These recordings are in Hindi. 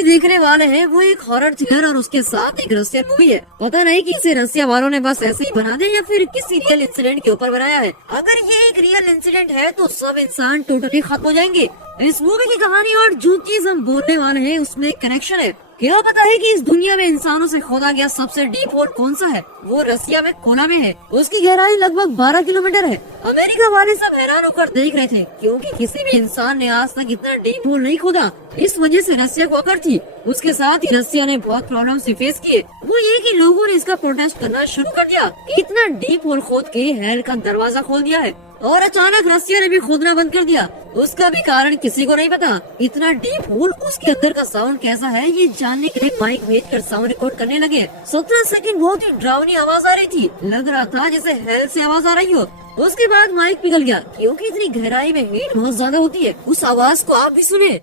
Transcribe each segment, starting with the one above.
अभी देखने वाले हैं वो एक हॉरर थ्रिलर और उसके साथ एक रशियन मूवी है। पता नहीं कि इसे रसिया वालों ने बस ऐसे ही बना दिया या फिर किसी रियल इंसिडेंट के ऊपर बनाया है। अगर ये एक रियल इंसिडेंट है तो सब इंसान टोटली खत्म हो जाएंगे। इस मूवी की कहानी और जो चीज हम बोलने वाले हैं उसमें एक कनेक्शन है। क्या पता है कि इस दुनिया में इंसानों से खोदा गया सबसे डीप होल कौन सा है? वो रसिया में कोला में है। उसकी गहराई लगभग 12 किलोमीटर है। अमेरिका वाले सब हैरान होकर देख रहे थे क्योंकि किसी भी इंसान ने आज तक इतना डीप होल नहीं खोदा। इस वजह से रसिया को अकड़ थी। उसके साथ ही रसिया ने बहुत प्रॉब्लम फेस किए। वो ये कि लोगों ने इसका प्रोटेस्ट करना शुरू कर दिया कि इतना डीप होल खोद के हेल का दरवाजा खोल दिया है। और अचानक रसिया ने भी खोदना बंद कर दिया। उसका भी कारण किसी को नहीं पता। इतना डीप होल, उसके अंदर का साउंड कैसा है ये जानने के लिए माइक भेजकर साउंड रिकॉर्ड करने लगे। 17 सेकंड बहुत ही डरावनी आवाज आ रही थी। लग रहा था जैसे हेल से आवाज आ रही हो। उसके बाद माइक पिघल गया क्योंकि इतनी गहराई में हीट बहुत ज्यादा होती है। उस आवाज को आप भी सुने।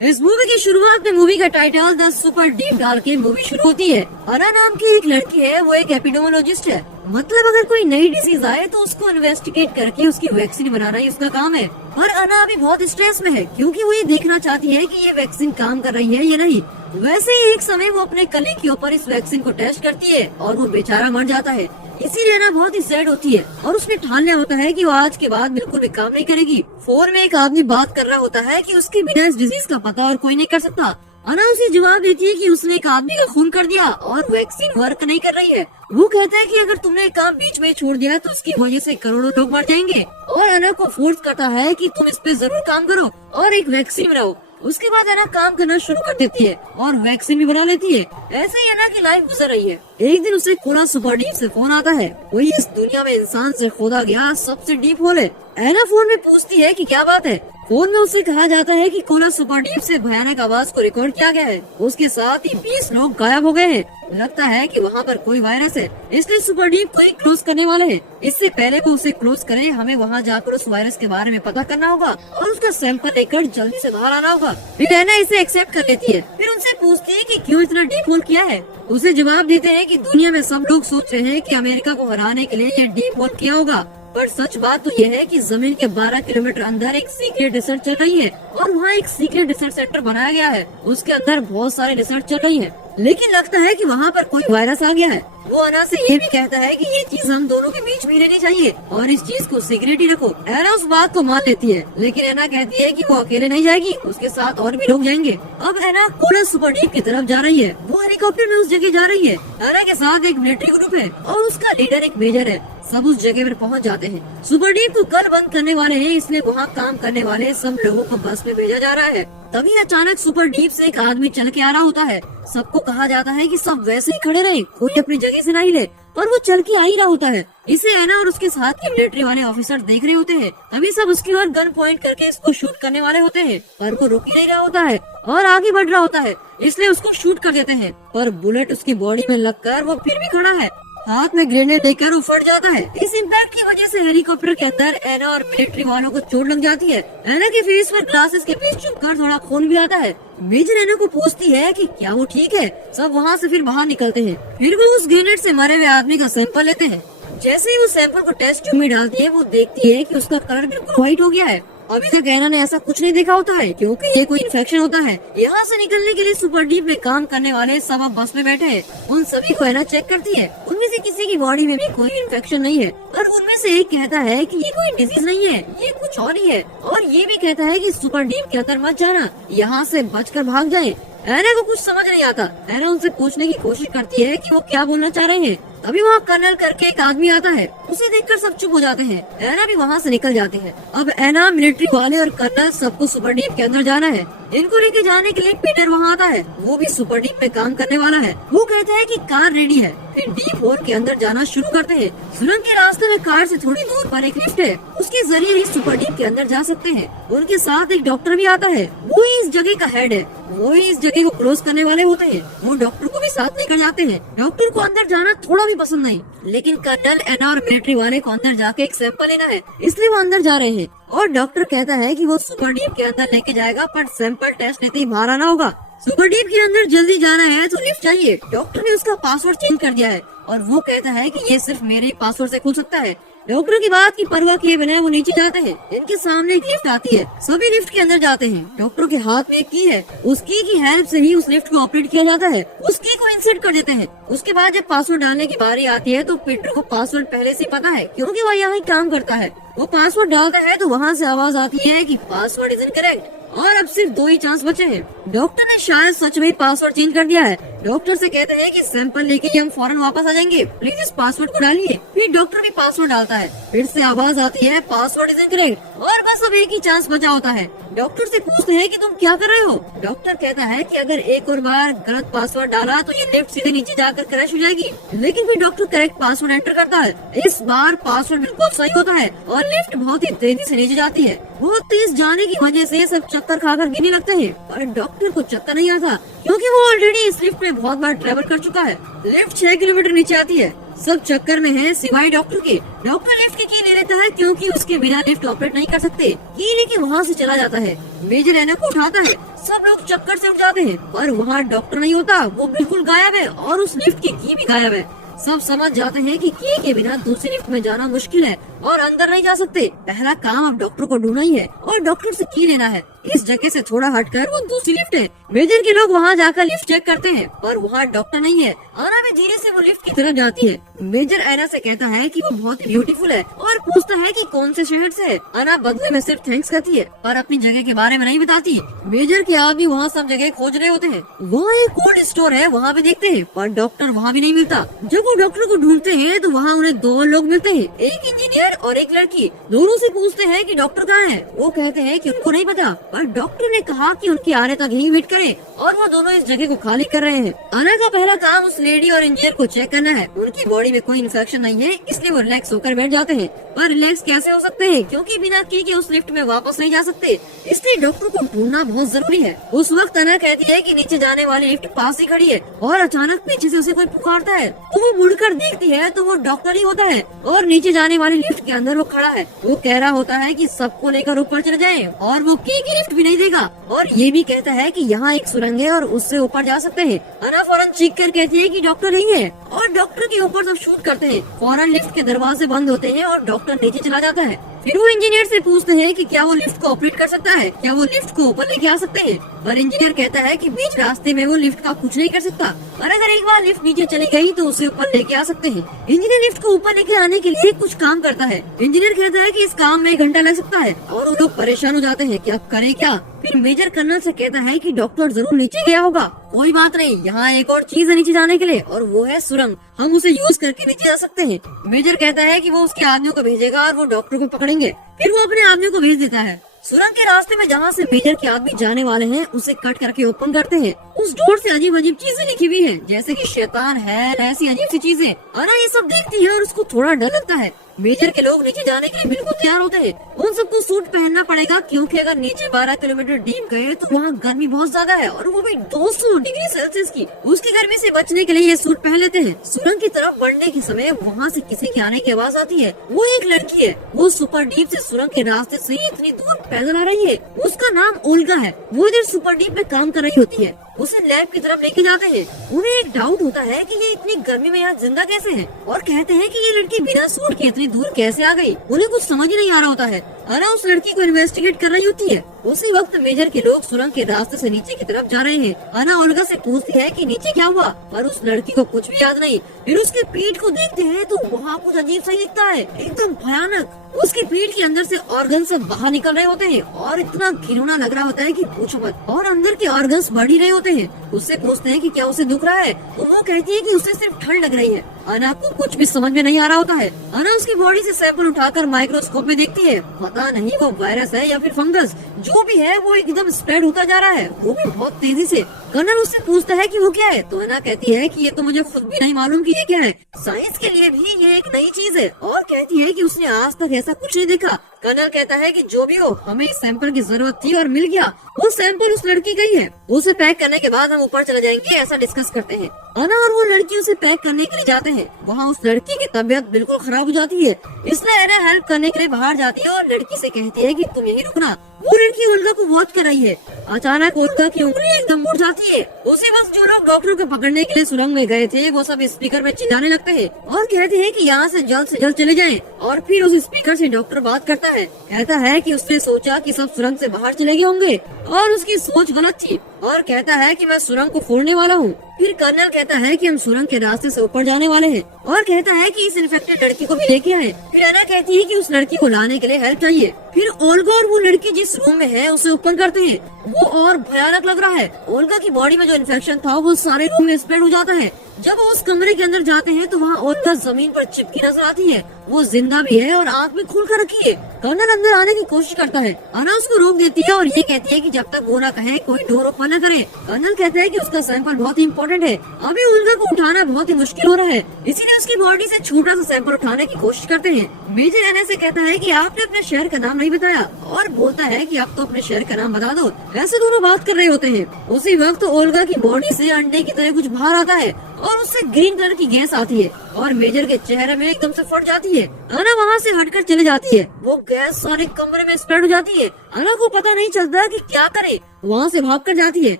इस मूवी की शुरुआत में मूवी का टाइटल द सुपर डीप डाल के मूवी शुरू होती है। अना नाम की एक लड़की है, वो एक एपिडेमियोलॉजिस्ट है। मतलब अगर कोई नई डिजीज आए तो उसको इन्वेस्टिगेट करके उसकी वैक्सीन बनाना ही उसका काम है। और अना अभी बहुत स्ट्रेस में है क्योंकि वो ये देखना चाहती है कि ये वैक्सीन काम कर रही है या नहीं। वैसे ही एक समय वो अपने कलीग के ऊपर इस वैक्सीन को टेस्ट करती है और वो बेचारा मर जाता है। इसीलिए ना बहुत ही सैड होती है और उसने ठान लिया होता है कि वो आज के बाद बिल्कुल भी काम नहीं करेगी। फोन में एक आदमी बात कर रहा होता है कि उसके बिना इस डिजीज का पता और कोई नहीं कर सकता। अना उसे जवाब देती है कि उसने एक आदमी का खून कर दिया और वैक्सीन वर्क नहीं कर रही है। वो कहता है कि अगर तुमने काम बीच में छोड़ दिया तो उसकी वजह से करोड़ों लोग मर जाएंगे। और अना को फोर्स करता है कि तुम इस पे जरूर काम करो और एक वैक्सीन बनाओ। उसके बाद अना काम करना शुरू कर देती है और वैक्सीन भी बना लेती है। ऐसे ही अना की लाइफ गुजर रही है। एक दिन उसे कोला सुपर डीप से फोन आता है। वही इस दुनिया में इंसान से खोदा गया सबसे डीप होल है। एना फोन में पूछती है कि क्या बात है। फोन में उसे कहा जाता है कि कोला सुपर डीप से भयानक आवाज को रिकॉर्ड किया गया है। उसके साथ ही 20 लोग गायब हो गए हैं। लगता है कि वहाँ पर कोई वायरस है, इसलिए सुपर डीप को ही क्लोज करने वाले हैं। इससे पहले वो उसे क्लोज करे हमें वहाँ जाकर उस वायरस के बारे में पता करना होगा और उसका सैंपल लेकर जल्दी से बाहर आना होगा। फिर एना इसे एक्सेप्ट कर लेती है। फिर उनसे पूछती है कि क्यों इतना डीप होल किया है। उसे जवाब देते हैं कि दुनिया में सब लोग सोच रहे हैं कि अमेरिका को हराने के लिए ये डीप होल किया होगा, पर सच बात तो यह है कि जमीन के 12 किलोमीटर अंदर एक सीक्रेट रिसर्च चल रही है और वहाँ एक सीक्रेट रिसर्च सेंटर बनाया गया है। उसके अंदर बहुत सारे रिसर्च चल रही है, लेकिन लगता है कि वहाँ पर कोई वायरस आ गया है। वो अना से ये भी कहता है कि ये चीज हम दोनों के बीच में रहनी चाहिए और इस चीज को सीक्रेट ही रखो। एना उस बात को मान लेती है, लेकिन एना कहती है कि वो अकेले नहीं जाएगी, उसके साथ और भी लोग जाएंगे। अब एना कोला सुपर डीप की तरफ जा रही है। वो हेलीकॉप्टर में उस जगह जा रही है। एना के साथ एक मिलिट्री ग्रुप है और उसका लीडर एक मेजर है। सब उस जगह पर पहुंच जाते हैं। सुपर डीप को कल बंद करने वाले हैं, इसलिए वहाँ काम करने वाले सब लोगों को बस में भेजा जा रहा है। तभी अचानक सुपर डीप से एक आदमी चल के आ रहा होता है। सबको कहा जाता है कि सब वैसे ही खड़े रहे, कोई अपनी जगह से नहीं ले, पर वो चल के आ ही रहा होता है। इसे एना और उसके साथ के मिलिट्री वाले ऑफिसर देख रहे होते हैं। तभी सब उसकी ओर गन पॉइंट करके इसको शूट करने वाले होते हैं, पर वो रुक ही नहीं रहा होता है और आगे बढ़ रहा होता है, इसलिए उसको शूट कर देते हैं। पर बुलेट उसकी बॉडी में लगकर वो फिर भी खड़ा है। हाथ में ग्रेनेड लेकर वो फट जाता है। इस इम्पैक्ट की वजह से हेलीकॉप्टर के अंदर एना और मिलिट्री वालों को चोट लग जाती है। एना के फेस पर ग्लासेस के बीच चुभकर थोड़ा खून भी आता है। मेजर एना को पूछती है कि क्या वो ठीक है। सब वहाँ से फिर बाहर निकलते हैं। फिर वो उस ग्रेनेड से मरे हुए आदमी का सैंपल लेते हैं। जैसे ही वो सैंपल को टेस्ट ट्यूब में डालती है, वो देखती है कि उसका कलर बिल्कुल व्हाइट हो गया है। अभी तक एना ने ऐसा कुछ नहीं देखा होता है क्योंकि ये कोई इन्फेक्शन होता है। यहाँ से निकलने के लिए सुपर डीप में काम करने वाले सब अब बस में बैठे हैं। उन सभी को एना चेक करती है। उनमें से किसी की बॉडी में भी कोई इन्फेक्शन नहीं है और उनमें से एक कहता है कि ये कोई डिजीज नहीं है, ये कुछ और ही है। और ये भी कहता है कि सुपर डीप के अंदर मत जाना, यहाँ से बचकर भाग जाए। एना को कुछ समझ नहीं आता। एना उनसे पूछने की कोशिश करती है कि वो क्या बोलना चाह रहे हैं। तभी वहाँ कर्नल करके एक आदमी आता है। उसे देखकर सब चुप हो जाते हैं। एना भी वहाँ से निकल जाते हैं। अब एना, मिलिट्री वाले और कर्नल सबको सुपर डीप के अंदर जाना है। इनको लेके जाने के लिए पीटर वहाँ आता है। वो भी सुपर डीप में काम करने वाला है। वो कहता है कि कार रेडी है। फिर डीप होल के अंदर जाना शुरू करते हैं। सुरंग के रास्ते में कार से थोड़ी दूर पर एक लिफ्ट है, उसके जरिए ही सुपर डीप के अंदर जा सकते हैं। उनके साथ एक डॉक्टर भी आता है। वो ही इस जगह का हेड है। वो ही इस जगह को क्लोज करने वाले होते हैं। वो डॉक्टर को भी साथ लेकर जाते हैं। डॉक्टर को अंदर जाना थोड़ा भी पसंद नहीं, लेकिन कर्नल, एना और मिलिट्री वाले को अंदर जाके एक सैंपल लेना है, इसलिए वो अंदर जा रहे हैं। और डॉक्टर कहता है कि वो सुपर डीप के अंदर लेके जाएगा, पर सैंपल टेस्ट लेते ही बाहर आना होगा। सुपर डीप के अंदर जल्दी जाना है तो लिफ्ट चाहिए। डॉक्टर ने उसका पासवर्ड चेंज कर दिया है और वो कहता है कि ये सिर्फ मेरे ही पासवर्ड से खुल सकता है। डॉक्टर की बात की परवाह किए बिना वो नीचे जाते हैं। इनके सामने एक लिफ्ट आती है, सभी लिफ्ट के अंदर जाते हैं। डॉक्टर के हाथ में एक की है, उस की हेल्प से ही उस लिफ्ट को ऑपरेट किया जाता है। उस की को इंसर्ट कर देते हैं। उसके बाद जब पासवर्ड डालने की बारी आती है तो पीटर को पासवर्ड पहले से पता है, क्योंकि वो यहाँ काम करता है। वो पासवर्ड डालता है तो वहाँ से आवाज आती है कि पासवर्ड इज इनकरेक्ट और अब सिर्फ 2 ही चांस बचे हैं। डॉक्टर ने शायद सच में पासवर्ड चेंज कर दिया है। डॉक्टर से कहते हैं कि सैंपल लेके ही हम फौरन वापस आ जाएंगे, प्लीज इस पासवर्ड को डालिए। फिर डॉक्टर भी पासवर्ड डालता है, फिर से आवाज आती है पासवर्ड इज इनकरेक्ट और बस अब एक ही चांस बचा होता है। डॉक्टर से पूछते हैं कि तुम क्या कर रहे हो। डॉक्टर कहता है कि अगर एक और बार गलत पासवर्ड डाला तो ये लिफ्ट सीधे नीचे जाकर क्रैश हो जाएगी। लेकिन फिर डॉक्टर करेक्ट पासवर्ड एंटर करता है। इस बार पासवर्ड बिल्कुल सही होता है और लिफ्ट बहुत ही तेजी से नीचे जाती है। बहुत तेज जाने की वजह से सब चक्कर खाकर गिरने लगते हैं, पर डॉक्टर को चक्कर नहीं आता क्योंकि वो ऑलरेडी इस लिफ्ट में बहुत बार ट्रेवल कर चुका है। लिफ्ट 6 किलोमीटर नीचे आती है। सब चक्कर में है सिवाय डॉक्टर के। डॉक्टर लिफ्ट की ले लेता है क्योंकि उसके बिना लिफ्ट ऑपरेट नहीं कर सकते। की लेके वहाँ से चला जाता है। मेजर एना को उठाता है। सब लोग चक्कर से उठ जाते हैं, पर वहाँ डॉक्टर नहीं होता, वो बिल्कुल गायब है और उस लिफ्ट की भी गायब है। सब समझ जाते हैं कि की के बिना दूसरी लिफ्ट में जाना मुश्किल है और अंदर नहीं जा सकते। पहला काम अब डॉक्टर को ढूंढना ही है और डॉक्टर से की लेना है। इस जगह से थोड़ा हटकर वो दूसरी लिफ्ट है। मेजर के लोग वहाँ जाकर लिफ्ट चेक करते हैं, पर वहाँ डॉक्टर नहीं है। आना भी धीरे से वो लिफ्ट की तरफ जाती है। मेजर एना से कहता है कि वो बहुत ब्यूटीफुल है और पूछता है कि कौन से शहर से है। आना बदले में सिर्फ थैंक्स कहती है, पर अपनी जगह के बारे में नहीं बताती। मेजर के आदमी वहाँ सब जगह खोज रहे होते हैं। वहाँ एक कोल्ड स्टोर है, वहाँ भी देखते हैं, पर डॉक्टर वहाँ भी नहीं मिलता। जब वो डॉक्टर को ढूंढते हैं तो वहाँ उन्हें 2 लोग मिलते हैं, एक इंजीनियर और एक लड़की। दोनों से पूछते हैं कि डॉक्टर कहाँ है। वो कहते हैं कि उनको नहीं पता, पर डॉक्टर ने कहा कि उनके आने तक यहीं वेट करें और वो दोनों इस जगह को खाली कर रहे हैं। आना का पहला काम उस लेडी और इंजीनियर को चेक करना है। उनकी बॉडी में कोई इन्फेक्शन नहीं है, इसलिए वो रिलैक्स होकर बैठ जाते हैं। पर रिलैक्स कैसे हो सकते हैं क्योंकि बिना की के उस लिफ्ट में वापस नहीं जा सकते, इसलिए डॉक्टर को ढूंढना बहुत जरूरी है। उस वक्त अना कहती है कि नीचे जाने वाली लिफ्ट पास ही खड़ी है और अचानक पीछे से उसे कोई पुकारता है। तो वो मुड़कर देखती है तो वो डॉक्टर ही होता है और नीचे जाने वाली लिफ्ट के अंदर वो खड़ा है। वो कह रहा होता है कि सबको लेकर ऊपर चले जाएं और वो की लिफ्ट भी नहीं देगा और ये भी कहता है कि यहाँ एक सुरंग है और उससे ऊपर जा सकते हैं। अना फौरन चीख कर कहती है कि डॉक्टर नहीं है और डॉक्टर के ऊपर सब शूट करते हैं। फौरन लिफ्ट के दरवाजे बंद होते हैं और डॉक्टर नीचे चला जाता है। फिर वो इंजीनियर से पूछते हैं कि क्या वो लिफ्ट को ऑपरेट कर सकता है, क्या वो लिफ्ट को ऊपर लेके आ सकते हैं। पर इंजीनियर कहता है कि बीच रास्ते में वो लिफ्ट का कुछ नहीं कर सकता, और अगर एक बार लिफ्ट नीचे चली गई तो उसे ऊपर लेके आ सकते हैं। इंजीनियर लिफ्ट को ऊपर लेके आने के लिए कुछ काम करता है। इंजीनियर कहता है कि इस काम में 1 घंटा लग सकता है और वो लोग परेशान हो जाते हैं कि अब करें क्या। फिर मेजर कर्नल से कहता है कि डॉक्टर जरूर नीचे गया होगा, कोई बात नहीं, यहाँ एक और चीज है नीचे जाने के लिए और वो है सुरंग, हम उसे यूज करके नीचे जा सकते हैं। मेजर कहता है कि वो उसके आदमियों को भेजेगा और वो डॉक्टर को पकड़ेंगे। फिर वो अपने आदमियों को भेज देता है। सुरंग के रास्ते में जहाँ से मेजर के आदमी जाने वाले हैं उसे कट करके ओपन करते हैं। उस डोर से अजीब अजीब चीजें लिखी हुई हैं, जैसे कि शैतान है, ऐसी अजीब सी चीजें। अना ये सब देखती है और उसको थोड़ा डर लगता है। मेजर के लोग नीचे जाने के लिए बिल्कुल तैयार होते हैं। उन सबको सूट पहनना पड़ेगा क्योंकि अगर नीचे 12 किलोमीटर डीप गए तो वहाँ गर्मी बहुत ज्यादा है और वो भी 200 डिग्री सेल्सियस की। उसकी गर्मी से बचने के लिए ये सूट पहन लेते हैं। सुरंग की तरफ बढ़ने के समय वहाँ से किसी के आने की आवाज आती है। वो एक लड़की है। वो सुपर डीप से सुरंग के रास्ते से इतनी दूर पैदल आ रही है। उसका नाम ओल्गा है। वो इधर सुपर डीप में काम कर रही होती है। उसे लैब की तरफ लेके जाते हैं। उन्हें एक डाउट होता है कि ये इतनी गर्मी में यहाँ जिंदा कैसे है और कहते हैं कि ये लड़की बिना सूट के इतनी दूर कैसे आ गई। उन्हें कुछ समझ ही नहीं आ रहा होता है। अना उस लड़की को इन्वेस्टिगेट कर रही होती है। उसी वक्त मेजर के लोग सुरंग के रास्ते से नीचे की तरफ जा रहे हैं। अना ओल्गा से पूछती है कि नीचे क्या हुआ, पर उस लड़की को कुछ भी याद नहीं। फिर उसके पीठ को देखते हैं तो वहाँ कुछ अजीब सा दिखता है, एकदम भयानक। उसकी पीठ के अंदर से ऑर्गन सब बाहर निकल रहे होते हैं और इतना घिनौना लग रहा होता है कि पूछो मत। और अंदर के ऑर्गन्स बढ़ ही रहे होते हैं। उससे पूछते हैं कि क्या उसे दुख रहा है, तो वो कहती है कि उसे सिर्फ ठंड लग रही है। अना को कुछ भी समझ में नहीं आ रहा होता है। अना उसकी बॉडी से सैंपल उठाकर माइक्रोस्कोप में देखती है। पता नहीं वो वायरस है या फिर फंगस, जो भी है वो एकदम स्प्रेड होता जा रहा है, वो भी बहुत तेजी से। कर्नल उससे पूछता है कि वो क्या है, तो अना कहती है कि ये तो मुझे खुद भी नहीं मालूम कि ये क्या है। साइंस के लिए भी ये एक नई चीज है और कहती है कि उसने आज तक ऐसा कुछ नहीं देखा। कर्नल कहता है कि जो भी हो, हमें इस सैंपल की जरूरत थी और मिल गया। वो सैंपल उस लड़की का ही है। उसे पैक करने के बाद हम ऊपर चले जाएंगे, ऐसा डिस्कस करते हैं। अना और वो लड़की उसे पैक करने के लिए जाते हैं। वहाँ उस लड़की की तबीयत बिल्कुल खराब हो जाती है, इसलिए अना हेल्प करने के लिए बाहर जाती है और लड़की से कहती है कि तुम यहीं रुकना। वो लड़की ओल्गा को वॉच कर रही है। अचानक ओल्गा की उंगली एकदम मुड़ जाती है। उसी वक्त जो लोग डॉक्टर को पकड़ने के लिए सुरंग में गए थे वो सब स्पीकर में चिल्लाने लगते हैं और कहते हैं कि यहाँ से जल्द चले जाएं और फिर उस स्पीकर से डॉक्टर बात करता है, कहता है कि उसने सोचा कि सब सुरंग से बाहर चले गए होंगे और उसकी सोच गलत थी, और कहता है कि मैं सुरंग को फोड़ने वाला हूँ। फिर कर्नल कहता है कि हम सुरंग के रास्ते से ऊपर जाने वाले हैं, और कहता है कि इस इन्फेक्टेड लड़की को भी लेके आए। फिर एना कहती है कि उस लड़की को लाने के लिए हेल्प चाहिए। फिर ओल्गा और वो लड़की जिस रूम में है उसे ओपन करते हैं। वो और भयानक लग रहा है। ओल्गा की बॉडी में जो इन्फेक्शन था वो सारे रूम में स्प्रेड हो जाता है। जब वो उस कमरे के अंदर जाते हैं तो वहाँ ओल्गा जमीन पर चिपकी नजर आती है। वो जिंदा भी है और आँख भी खोल कर रखी है। कर्नल अंदर आने की कोशिश करता है। अना उसको रोक देती है और ये कहती है कि जब तक वो ना कहे कोई डोर ओपन न करे। कर्नल कहता है कि उसका सैंपल बहुत ही इम्पोर्टेंट है, अभी ओल्गा को उठाना बहुत ही मुश्किल हो रहा है, इसीलिए उसकी बॉडी से छोटा सा सैंपल उठाने की कोशिश करते हैं। मेजर एना से कहता है कि आपने अपने शहर का नाम नहीं बताया, और बोलता है कि आप तो अपने शहर का नाम बता दो। ऐसे दोनों बात कर रहे होते हैं। उसी वक्त ओल्गा की बॉडी से अंडे की तरह कुछ बाहर आता है और उससे ग्रीन कलर की गैस आती है और मेजर के चेहरे में एकदम से फट जाती है। अना वहाँ से हटकर चले जाती है। वो गैस सारे कमरे में स्प्रेड हो जाती है। अना को पता नहीं चलता कि क्या करे, वहाँ से भाग कर जाती है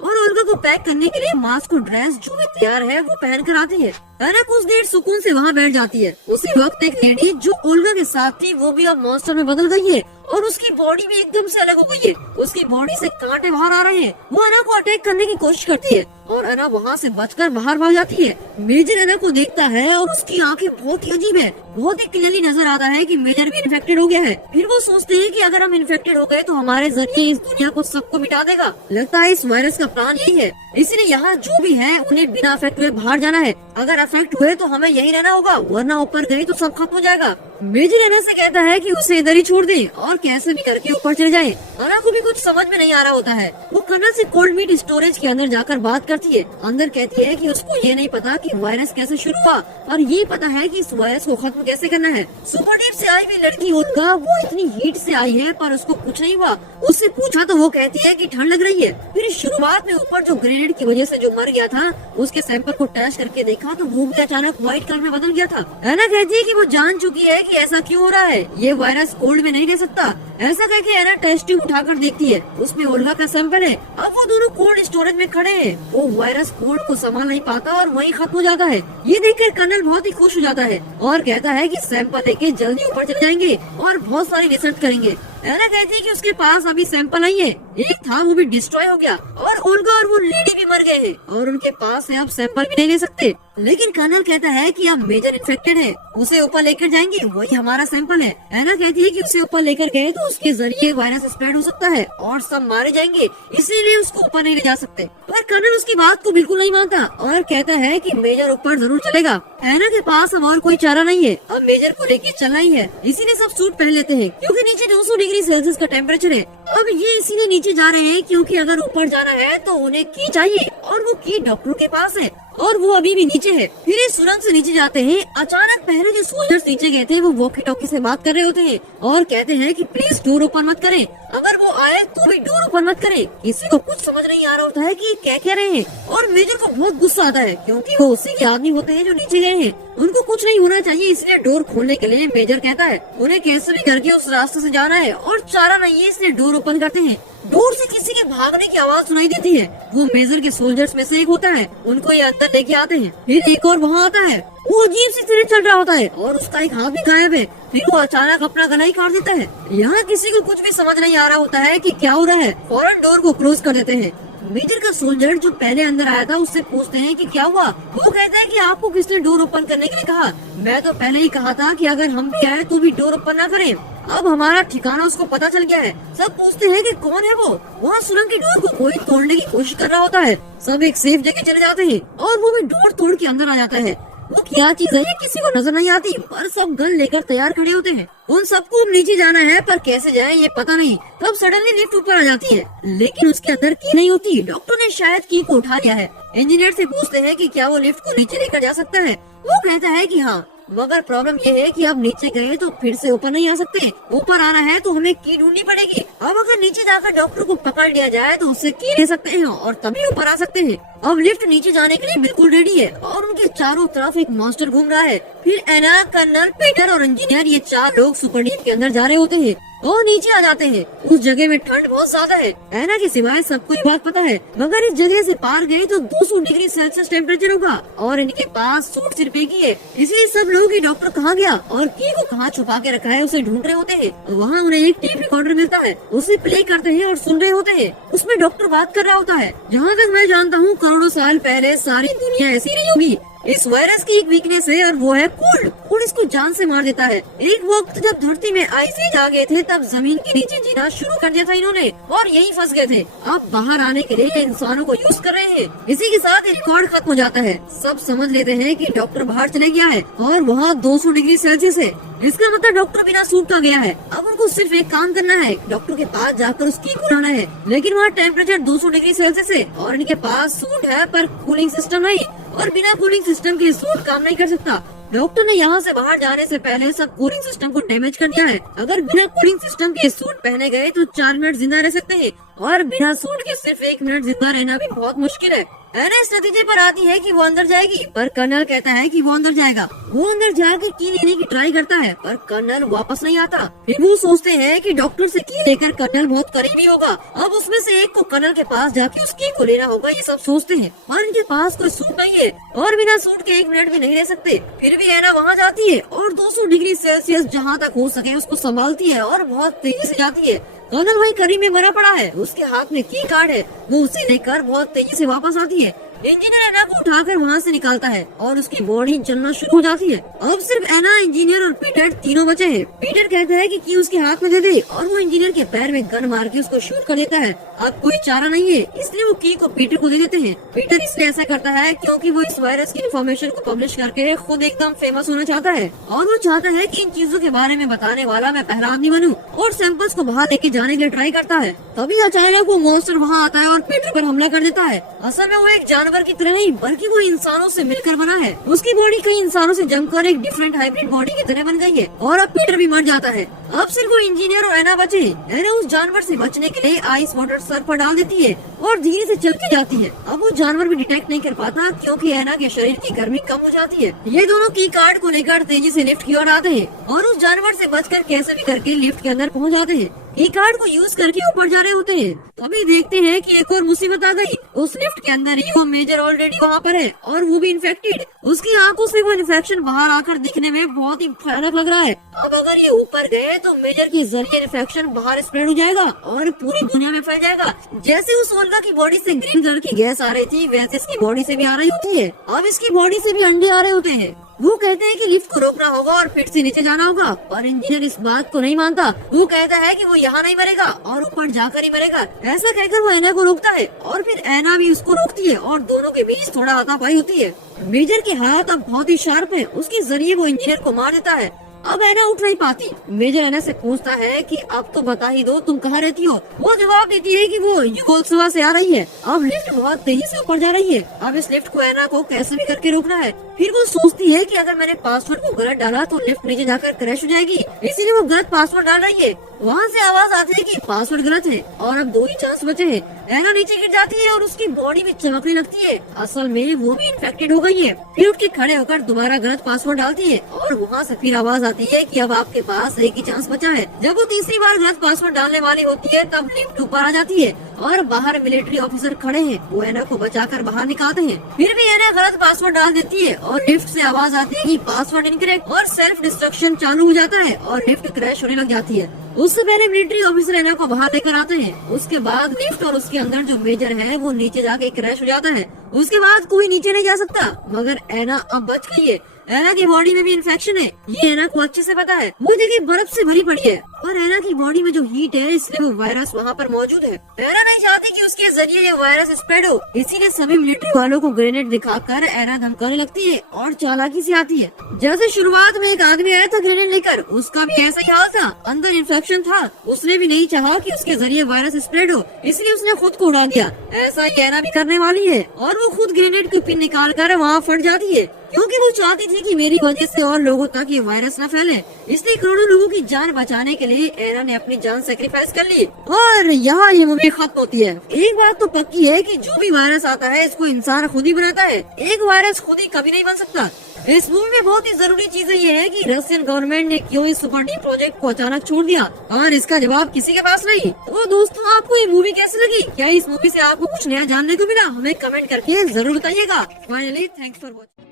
और ओल्गा को पैक करने के लिए मास्क और ड्रेस जो भी तैयार है वो पहन कर आती है। अना कुछ देर सुकून से वहाँ बैठ जाती है। उसी वक्त एक लेडी जो ओल्गा के साथ थी वो भी अब मॉन्स्टर में बदल गई है और उसकी बॉडी भी एकदम से अलग हो गई है। उसकी बॉडी से कांटे बाहर आ रहे हैं। वो अना को अटैक करने की कोशिश करती है और अना वहाँ से बचकर बाहर भाग जाती है। मेजर अना को देखता है और उसकी आंखें बहुत ही अजीब है। बहुत ही क्लियरली नजर आता है कि मेजर भी इन्फेक्टेड हो गया है। फिर वो सोचते हैं कि अगर हम इन्फेक्टेड हो गए तो हमारे जरिए इस दुनिया को सबको मिटा देगा। लगता है इस वायरस का प्लान यही है, इसलिए यहाँ जो भी है उन्हें बिना अफेक्ट हुए बाहर जाना है। अगर अफेक्ट हुए तो हमें यही रहना होगा, वरना ऊपर गए तो सब खत्म हो जाएगा। मेजर अना से कहता है कि उसे इधर ही छोड़ दे और कैसे भी करके ऊपर चले जाए। अना को भी कुछ समझ में नहीं आ रहा होता है। वो कर्नल से कोल्ड मीट स्टोरेज के अंदर जाकर बात करती है। अंदर कहती है कि उसको ये नहीं पता कि वायरस कैसे शुरू हुआ और ये पता है कि इस वायरस को खत्म कैसे करना है। सुपर डीप से आई हुई लड़की ओल्गा वो इतनी हीट से आई है पर उसको कुछ नहीं हुआ। उससे पूछा तो वो कहती है कि ठंड लग रही है। फिर शुरुआत में ऊपर जो ग्रेनेड की वजह से जो मर गया था उसके सैंपल को टेस्ट करके देखा तो वो भी अचानक व्हाइट कलर में बदल गया था। एना कहती है कि वो जान चुकी है कि ऐसा क्यों हो रहा है, ये वायरस कोल्ड में नहीं रह सकता। ऐसा कह के एना टेस्ट ट्यूब उठाकर देखती है, उसमें ओल्गा का सैंपल है। अब वो दोनों कोल्ड स्टोरेज में खड़े हैं। वो वायरस कोल्ड को संभाल नहीं पाता और वहीं खत्म हो जाता है। ये देखकर कर्नल बहुत ही खुश हो जाता है और कहता है कि सैंपल लेके जल्दी ऊपर चले जाएंगे और बहुत सारी रिसर्च करेंगे। एना कहती है कि उसके पास अभी सैंपल नहीं है, एक था वो भी डिस्ट्रॉय हो गया और ओल्गा और वो लेडी भी मर गए हैं और उनके पास से अब सैंपल भी नहीं ले सकते। लेकिन कर्नल कहता है कि अब मेजर इन्फेक्टेड है, उसे ऊपर लेकर जाएंगे, वही हमारा सैंपल है। एना कहती है कि उसे ऊपर लेकर गए तो उसके जरिए वायरस स्प्रेड हो सकता है और सब मारे जाएंगे, इसीलिए उसको ऊपर नहीं ले जा सकते। पर कर्नल उसकी बात को बिल्कुल नहीं मानता और कहता है कि मेजर ऊपर जरूर चलेगा। एना के पास अब और कोई चारा नहीं है, अब मेजर को लेके चलना ही है। इसीलिए सब सूट पहन लेते हैं क्योंकि नीचे 200 डिग्री सेल्सियस का टेम्परेचर है। अब ये इसीलिए नीचे जा रहे हैं क्योंकि अगर ऊपर जाना है तो उन्हें की चाहिए और वो की डॉक्टरों के पास है और वो अभी भी नीचे है। फिर इस सुरंग से नीचे जाते हैं। अचानक पहले जो सोल्जर्स नीचे गए थे वो वॉकी टॉकी से बात कर रहे होते हैं और कहते हैं कि प्लीज डोर ओपन मत करें, अगर वो आए तो भी डोर ओपन मत करें। किसी को कुछ समझ नहीं आ रहा होता है कि क्या कह रहे हैं और मेजर को बहुत गुस्सा आता है क्योंकि वो उसी के आदमी होते हैं जो नीचे गए हैं। उनको कुछ नहीं होना चाहिए, इसलिए डोर खोलने के लिए मेजर कहता है उन्हें कैसे भी करके उस रास्ते से जाना है और चारा नहीं है, इसलिए डोर ओपन करते हैं। डोर से किसी के भागने की आवाज सुनाई देती है। वो मेजर के सोल्जर्स में से एक होता है, उनको ये अंदर लेके आते हैं। फिर एक और वहाँ आता है, वो अजीब सी तरह चल रहा होता है और उसका एक हाथ भी गायब है। फिर वो अचानक अपना गला ही काट देता है। यहाँ किसी को कुछ भी समझ नहीं आ रहा होता है कि क्या हो रहा है। फौरन डोर को क्लोज कर देते हैं। मेजर का सोल्जर जो पहले अंदर आया था उससे पूछते हैं कि क्या हुआ। वो कहता है कि आपको किसने डोर ओपन करने के लिए कहा? मैं तो पहले ही कहा था कि अगर हम भी आए तो भी डोर ओपन ना करें। अब हमारा ठिकाना उसको पता चल गया है। सब पूछते हैं कि कौन है वो। वहाँ सुरंग की डोर को कोई तोड़ने की कोशिश कर रहा होता है। सब एक सेफ जगह चले जाते हैं और वो भी डोर तोड़ के अंदर आ जाता है। वो क्या चीज है ये किसी को नजर नहीं आती, पर सब गन लेकर तैयार खड़े होते हैं। उन सबको नीचे जाना है पर कैसे जाए ये पता नहीं। तब सडनली लिफ्ट ऊपर आ जाती है लेकिन उसके अंदर की नहीं होती। डॉक्टर ने शायद की को उठा लिया है। इंजीनियर से पूछते हैं कि क्या वो लिफ्ट को नीचे लेकर जा सकता है। वो कहता है कि हाँ, मगर प्रॉब्लम ये है कि अब नीचे गए तो फिर से ऊपर नहीं आ सकते। ऊपर आना है तो हमें की ढूंढनी पड़ेगी। अब अगर नीचे जाकर डॉक्टर को पकड़ लिया जाए तो उससे की ले सकते हैं और तभी ऊपर आ सकते हैं। अब लिफ्ट नीचे जाने के लिए बिल्कुल रेडी है और उनके चारों तरफ एक मॉन्स्टर घूम रहा है। फिर एना, कर्नल, पीटर और इंजीनियर ये 4 लोग सुपर डीप के अंदर जा रहे होते हैं। और नीचे आ जाते हैं। उस जगह में ठंड बहुत ज्यादा है। एना के सिवाय सबको ये बात पता है, मगर इस जगह से पार गए तो 200 डिग्री सेल्सियस टेम्परेचर होगा और इनके पास सूट सिर्फ एक ही है। इसलिए सब लोग ये डॉक्टर कहाँ गया और की को कहाँ छुपा के रखा है उसे ढूंढ रहे होते हैं। वहाँ उन्हें एक टेप रिकॉर्डर मिलता है, उसे प्ले करते हैं और सुन रहे होते हैं। उसमें डॉक्टर बात कर रहा होता है, जहाँ तक मैं जानता हूँ करोड़ों साल पहले सारी दुनिया ऐसी नहीं होगी। इस वायरस की एक वीकनेस है और वो है कोल्ड। कोल्ड इसको जान से मार देता है। एक वक्त जब धरती में आइस एज आ गए थे तब जमीन के नीचे जीना शुरू कर दिया था इन्होंने और यहीं फंस गए थे। अब बाहर आने के लिए इंसानों को यूज कर रहे हैं। इसी के साथ रिकॉर्ड खत्म हो जाता है। सब समझ लेते हैं कि डॉक्टर बाहर चले गया है और वहाँ 200 डिग्री सेल्सियस है। इसका मतलब डॉक्टर बिना सूट का गया है। अब उनको सिर्फ एक काम करना है, डॉक्टर के पास जाकर उसकी को लाना है। लेकिन वहाँ टेम्परेचर 200 डिग्री सेल्सियस है और इनके पास सूट है पर कूलिंग सिस्टम नहीं, और बिना कूलिंग सिस्टम के सूट काम नहीं कर सकता। डॉक्टर ने यहाँ से बाहर जाने से पहले सब कूलिंग सिस्टम को डैमेज कर दिया है। अगर बिना कूलिंग सिस्टम के सूट पहने गए तो 4 मिनट जिंदा रह सकते हैं और बिना सूट के सिर्फ 1 मिनट जिंदा रहना भी बहुत मुश्किल है। एना इस नतीजे पर आती है कि वो अंदर जाएगी, पर कर्नल कहता है कि वो अंदर जाएगा। वो अंदर जाकर की लेने की ट्राई करता है पर कर्नल वापस नहीं आता। फिर वो सोचते हैं कि डॉक्टर से की लेकर कर्नल बहुत करीबी होगा। अब उसमें से एक को कर्नल के पास जाके उसकी को लेना होगा, ये सब सोचते हैं। और इनके पास कोई सूट नहीं है और बिना सूट के 1 मिनट भी नहीं रह सकते। फिर भी एना वहाँ जाती है और 200 डिग्री सेल्सियस जहाँ तक हो सके उसको संभालती है और बहुत तेजी से जाती है। कर्नल वही करीब में मरा पड़ा है, उसके हाथ में की कार्ड है। वो उसे लेकर बहुत तेजी से वापस आती है। इंजीनियर एना को उठाकर वहाँ से निकालता है और उसकी बॉडी चलना शुरू हो जाती है। अब सिर्फ एना, इंजीनियर और पीटर तीनों बचे हैं। पीटर कहता है कि उसके हाथ में दे दे और वो इंजीनियर के पैर में गन मार के उसको शूट कर देता है। अब कोई चारा नहीं है, इसलिए वो की को पीटर को दे देते हैं। पीटर इसलिए ऐसा करता है क्योंकि वो इस वायरस की इन्फॉर्मेशन को पब्लिश करके खुद एकदम फेमस होना चाहता है और वो चाहता है कि इन चीजों के बारे में बताने वाला मैं पहला आदमी बनूं और सैंपल्स को बाहर लेके जाने के लिए ट्राई करता है। तभी अचानक वो मॉन्स्टर वहाँ आता है और पीटर पर हमला कर देता है। असल में वो एक जानवर की तरह नहीं बल्कि वो इंसानों से मिलकर बना है। उसकी बॉडी कई इंसानों से जमकर एक डिफरेंट हाइब्रिड बॉडी की तरह बन गई है और अब पीटर भी मर जाता है। अब सिर्फ वो इंजीनियर और एना बचे। एना उस जानवर से बचने के लिए आइस वाटर सर पर डाल देती है और धीरे से चल के जाती है। अब वो जानवर भी डिटेक्ट नहीं कर पाता क्योंकि एना के शरीर की गर्मी कम हो जाती है। ये दोनों की कार्ड को लेकर तेजी से लिफ्ट की ओर आते हैं और उस जानवर से बचकर कैसे भी करके लिफ्ट के अंदर पहुंच जाते हैं। की कार्ड को यूज करके ऊपर जा रहे होते हैं। तभी देखते हैं कि एक और मुसीबत आ गई। उस लिफ्ट के अंदर ही वो मेजर ऑलरेडी वहाँ पर है और वो भी इन्फेक्टेड। उसकी आंखों से वो इन्फेक्शन बाहर आकर दिखने में बहुत ही भयानक लग रहा है। अब अगर ये ऊपर गए तो मेजर के जरिए इन्फेक्शन बाहर स्प्रेड हो जाएगा और पूरी दुनिया में फैल जाएगा। जैसे उस ओल्गा की बॉडी से ग्रीन कलर की गैस आ रही थी वैसे इसकी बॉडी से भी आ रही होती है। अब इसकी बॉडी से भी अंडे आ रहे होते हैं। वो कहते हैं कि लिफ्ट को रोकना होगा और फिर से नीचे जाना होगा, पर इंजीनियर इस बात को नहीं मानता। वो कहता है कि वो यहाँ नहीं मरेगा और ऊपर जाकर ही मरेगा। ऐसा कहकर वो एना को रोकता है और फिर एना भी उसको रोकती है और दोनों के बीच थोड़ा हाथापाई होती है। मेजर के हाथ अब बहुत ही शार्प है, उसके जरिए वो इंजीनियर को मार देता है। अब एना उठ नहीं पाती। मेजर एना से पूछता है कि अब तो बता ही दो तुम कहाँ रहती हो। वो जवाब देती है कि वो युगोस्लाविया से आ रही है। अब लिफ्ट बहुत तेजी से ऊपर जा रही है। अब इस लिफ्ट को एना को कैसे भी करके रोकना है। फिर वो सोचती है कि अगर मैंने पासवर्ड को गलत डाला तो लिफ्ट नीचे जाकर क्रैश हो जाएगी, इसीलिए वो गलत पासवर्ड डाल रही है। वहाँ से आवाज आती है कि पासवर्ड गलत है और अब 2 ही चांस बचे हैं। एना नीचे गिर जाती है और उसकी बॉडी भी चमकने लगती है। असल में वो भी इन्फेक्टेड हो गई है। फिर उठ के खड़े होकर दोबारा गलत पासवर्ड डालती है और वहाँ से फिर आवाज आती है कि अब आपके पास एक ही चांस बचा है। जब वो तीसरी बार गलत पासवर्ड डालने वाली होती है तब लिफ्ट ऊपर आ जाती है और बाहर मिलिट्री ऑफिसर खड़े हैं। वो एना को बचाकर बाहर निकालते हैं। फिर भी एना गलत पासवर्ड डाल देती है और लिफ्ट से आवाज आती है कि पासवर्ड इनकरेक्ट और सेल्फ डिस्ट्रक्शन चालू हो जाता है और लिफ्ट क्रैश होने लग जाती है। उससे पहले मिलिट्री ऑफिसर एना को बाहर लेकर आते हैं। उसके बाद लिफ्ट और उसके अंदर जो मेजर है वो नीचे जाके क्रैश हो जाता है। उसके बाद कोई नीचे नहीं जा सकता, मगर एना अब बच गई है। एना की बॉडी में भी इन्फेक्शन है, ये एना को अच्छे से पता है। वो जगह बर्फ से भरी पड़ी है और एना की बॉडी में जो हीट है इसलिए वो वायरस वहाँ पर मौजूद है। एना नहीं चाहती कि उसके जरिए ये वायरस स्प्रेड हो, इसीलिए सभी मिलिट्री वालों को ग्रेनेड दिखाकर एना धमकाने लगती है और चालाकी से आती है। जैसे शुरुआत में एक आदमी आया था ग्रेनेड लेकर, उसका भी ऐसा ही हाल था, अंदर इन्फेक्शन था। उसने भी नहीं चाहा कि उसके जरिए वायरस स्प्रेड हो, इसलिए उसने खुद को उड़ा दिया। ऐसा ही एना भी करने वाली है और वो खुद ग्रेनेड की पिन निकाल कर वहाँ फट जाती है। क्योंकि वो चाहती थी कि मेरी वजह से और लोगों तक ये वायरस न फैले, इसलिए करोड़ों लोगों की जान बचाने के लिए एना ने अपनी जान सेक्रीफाइस कर ली। और यहाँ ये मूवी खत्म होती है। एक बात तो पक्की है कि जो भी वायरस आता है इसको इंसान खुद ही बनाता है, एक वायरस खुद ही कभी नहीं बन सकता। इस मूवी में बहुत ही जरूरी चीज ये है कि रशियन गवर्नमेंट ने क्यों इस सुपर डीप प्रोजेक्ट को अचानक छोड़ दिया और इसका जवाब किसी के पास नहीं। तो दोस्तों, आपको ये मूवी कैसी लगी? क्या इस मूवी से आपको कुछ नया जानने को मिला? हमें कमेंट करके जरूर बताइएगा। Finally, thanks for watching.